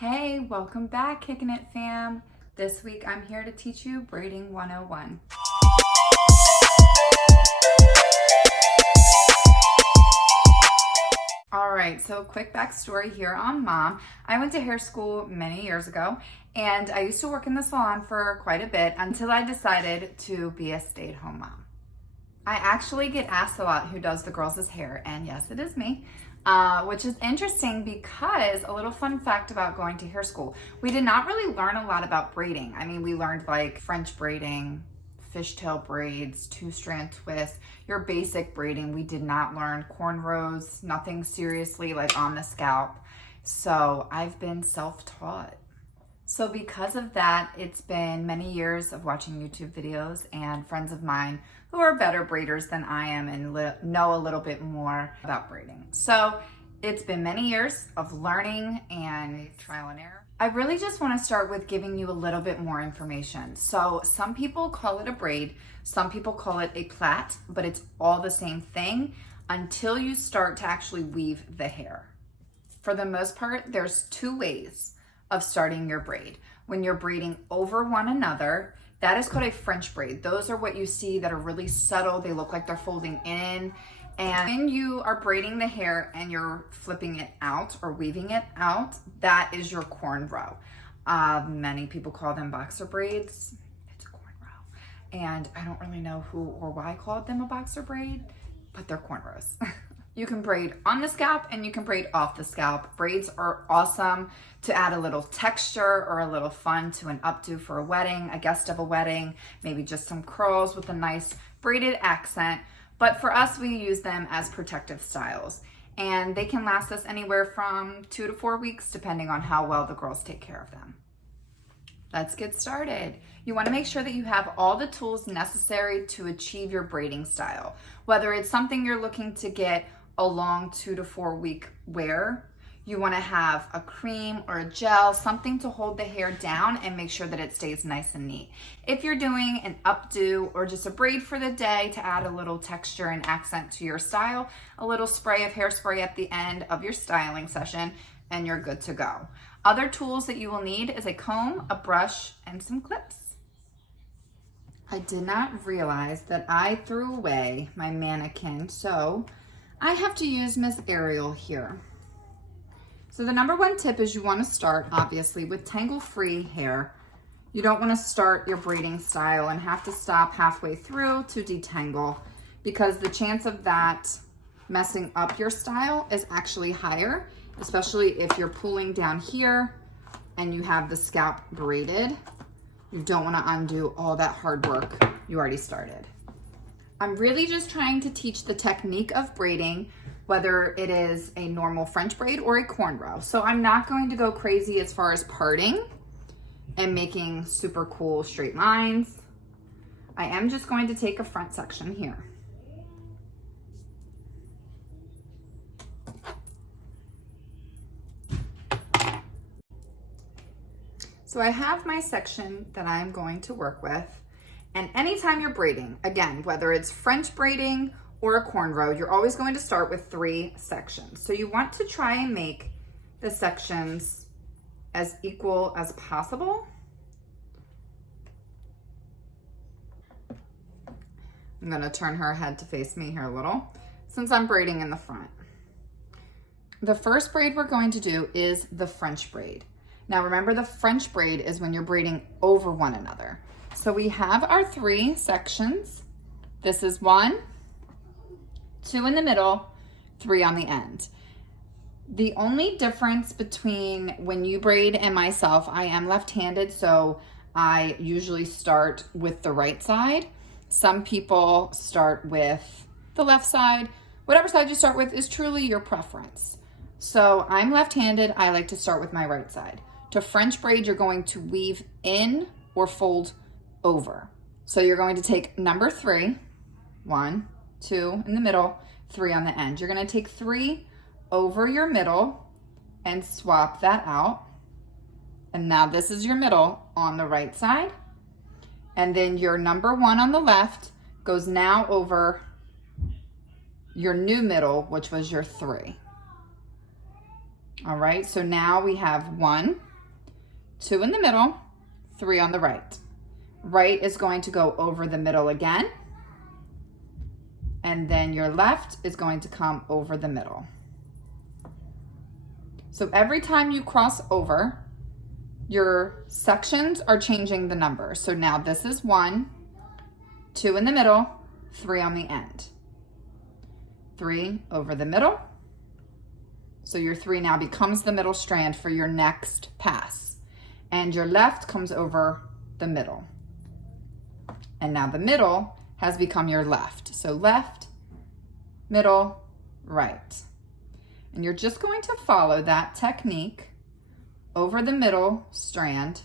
Hey, welcome back, Kicking It fam. This week I'm here to teach you Braiding 101. All right, so quick backstory here on Mom. I went to hair school many years ago, and I used to work in the salon for quite a bit until I decided to be a stay-at-home mom. I actually get asked a lot who does the girls' hair, and yes, it is me. Which is interesting because a little fun fact about going to hair school, we did not really learn a lot about braiding. I mean, we learned like French braiding, fishtail braids, two-strand twists, your basic braiding. We did not learn cornrows, nothing seriously like on the scalp. So I've been self-taught. So because of that, it's been many years of watching YouTube videos and friends of mine who are better braiders than I am and know a little bit more about braiding. So it's been many years of learning and trial and error. I really just want to start with giving you a little bit more information. So some people call it a braid, some people call it a plait, but it's all the same thing until you start to actually weave the hair. For the most part, there's two ways of starting your braid. When you're braiding over one another, that is called a French braid. Those are what you see that are really subtle. They look like they're folding in. And when you are braiding the hair and you're flipping it out or weaving it out, that is your cornrow. Many people call them boxer braids. It's a cornrow. And I don't really know who or why I called them a boxer braid, but they're cornrows. You can braid on the scalp and you can braid off the scalp. Braids are awesome to add a little texture or a little fun to an updo for a wedding, a guest of a wedding, maybe just some curls with a nice braided accent. But for us, we use them as protective styles. And they can last us anywhere from 2 to 4 weeks, depending on how well the girls take care of them. Let's get started. You want to make sure that you have all the tools necessary to achieve your braiding style. Whether it's something you're looking to get a long 2 to 4 week wear, you want to have a cream or a gel, something to hold the hair down and make sure that it stays nice and neat. If you're doing an updo or just a braid for the day to add a little texture and accent to your style, a little spray of hairspray at the end of your styling session, and you're good to go. Other tools that you will need is a comb, a brush, and some clips. I did not realize that I threw away my mannequin, so I have to use Miss Ariel here. So the number one tip is you want to start, obviously, with tangle-free hair. You don't want to start your braiding style and have to stop halfway through to detangle, because the chance of that messing up your style is actually higher, especially if you're pulling down here and you have the scalp braided. You don't want to undo all that hard work you already started. I'm really just trying to teach the technique of braiding, whether it is a normal French braid or a cornrow. So I'm not going to go crazy as far as parting and making super cool straight lines. I am just going to take a front section here. So I have my section that I'm going to work with. And anytime you're braiding, again, whether it's French braiding or a cornrow, you're always going to start with 3 sections. So you want to try and make the sections as equal as possible. I'm gonna turn her head to face me here a little, since I'm braiding in the front. The first braid we're going to do is the French braid. Now remember, the French braid is when you're braiding over one another. So we have our 3 sections. This is 1, 2 in the middle, 3 on the end. The only difference between when you braid and myself, I am left-handed, so I usually start with the right side. Some people start with the left side. Whatever side you start with is truly your preference. So I'm left-handed, I like to start with my right side. To French braid, you're going to weave in or fold over. So you're going to take number 3, 1, 2 in the middle, 3 on the end. You're going to take 3 over your middle and swap that out. And now this is your middle on the right side. And then your number 1 on the left goes now over your new middle, which was your 3. All right, so now we have 1, 2 in the middle, 3 on the right. Right is going to go over the middle again, and then your left is going to come over the middle. So every time you cross over, your sections are changing the number. So now this is 1, 2 in the middle, 3 on the end. 3 over the middle. So your 3 now becomes the middle strand for your next pass. And your left comes over the middle. And now the middle has become your left. So left, middle, right. And you're just going to follow that technique over the middle strand.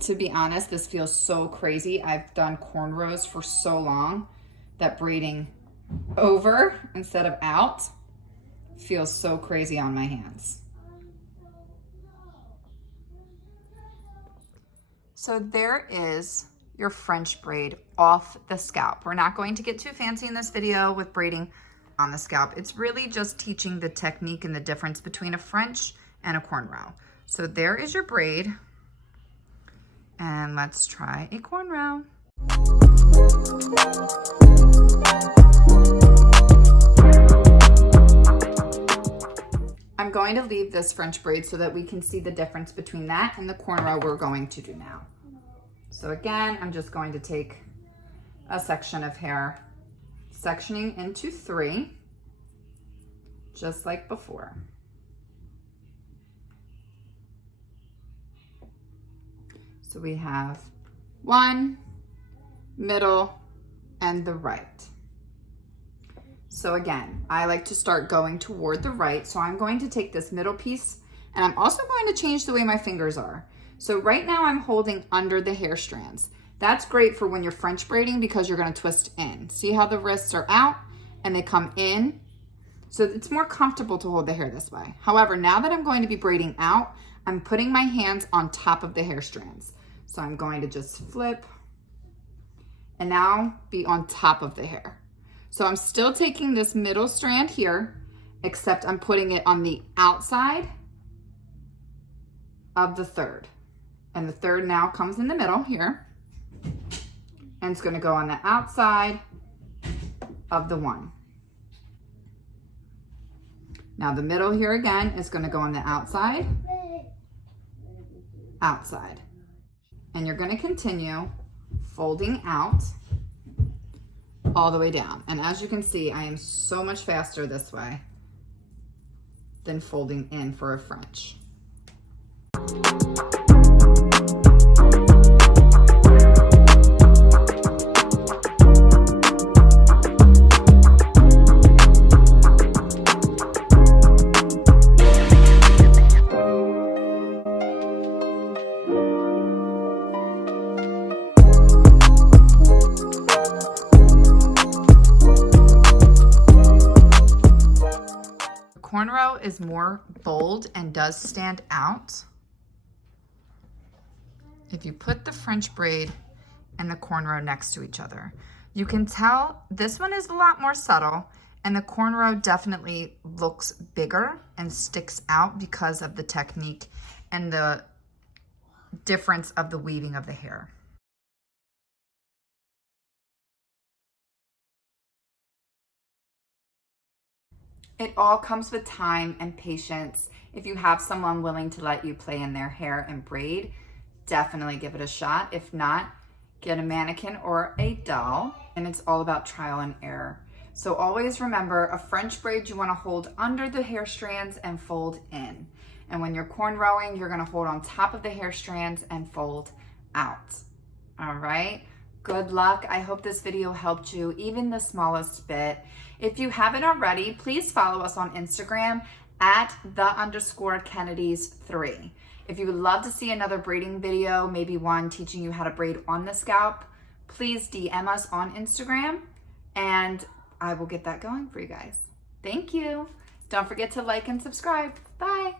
To be honest, this feels so crazy. I've done cornrows for so long that braiding over instead of out feels so crazy on my hands. So there is your French braid off the scalp. We're not going to get too fancy in this video with braiding on the scalp. It's really just teaching the technique and the difference between a French and a cornrow. So there is your braid. And let's try a cornrow. I'm going to leave this French braid so that we can see the difference between that and the cornrow we're going to do now. So again, I'm just going to take a section of hair, sectioning into 3, just like before. So we have 1, middle, and the right. So again, I like to start going toward the right. So I'm going to take this middle piece, and I'm also going to change the way my fingers are. So right now I'm holding under the hair strands. That's great for when you're French braiding because you're going to twist in. See how the wrists are out and they come in? So it's more comfortable to hold the hair this way. However, now that I'm going to be braiding out, I'm putting my hands on top of the hair strands. So I'm going to just flip and now be on top of the hair. So I'm still taking this middle strand here, except I'm putting it on the outside of the third. And the third now comes in the middle here. And it's gonna go on the outside of the 1. Now the middle here again is gonna go on the outside, outside. And you're gonna continue folding out all the way down. And as you can see, I am so much faster this way than folding in for a French. Cornrow is more bold and does stand out if you put the French braid and the cornrow next to each other. You can tell this one is a lot more subtle, and the cornrow definitely looks bigger and sticks out because of the technique and the difference of the weaving of the hair. It all comes with time and patience. If you have someone willing to let you play in their hair and braid, definitely give it a shot. If not, get a mannequin or a doll, and it's all about trial and error. So always remember, a French braid you want to hold under the hair strands and fold in. And when you're cornrowing, you're going to hold on top of the hair strands and fold out. All right? Good luck. I hope this video helped you, even the smallest bit. If you haven't already, please follow us on Instagram at @the_Kennedys3. If you would love to see another braiding video, maybe one teaching you how to braid on the scalp, please DM us on Instagram and I will get that going for you guys. Thank you. Don't forget to like and subscribe. Bye.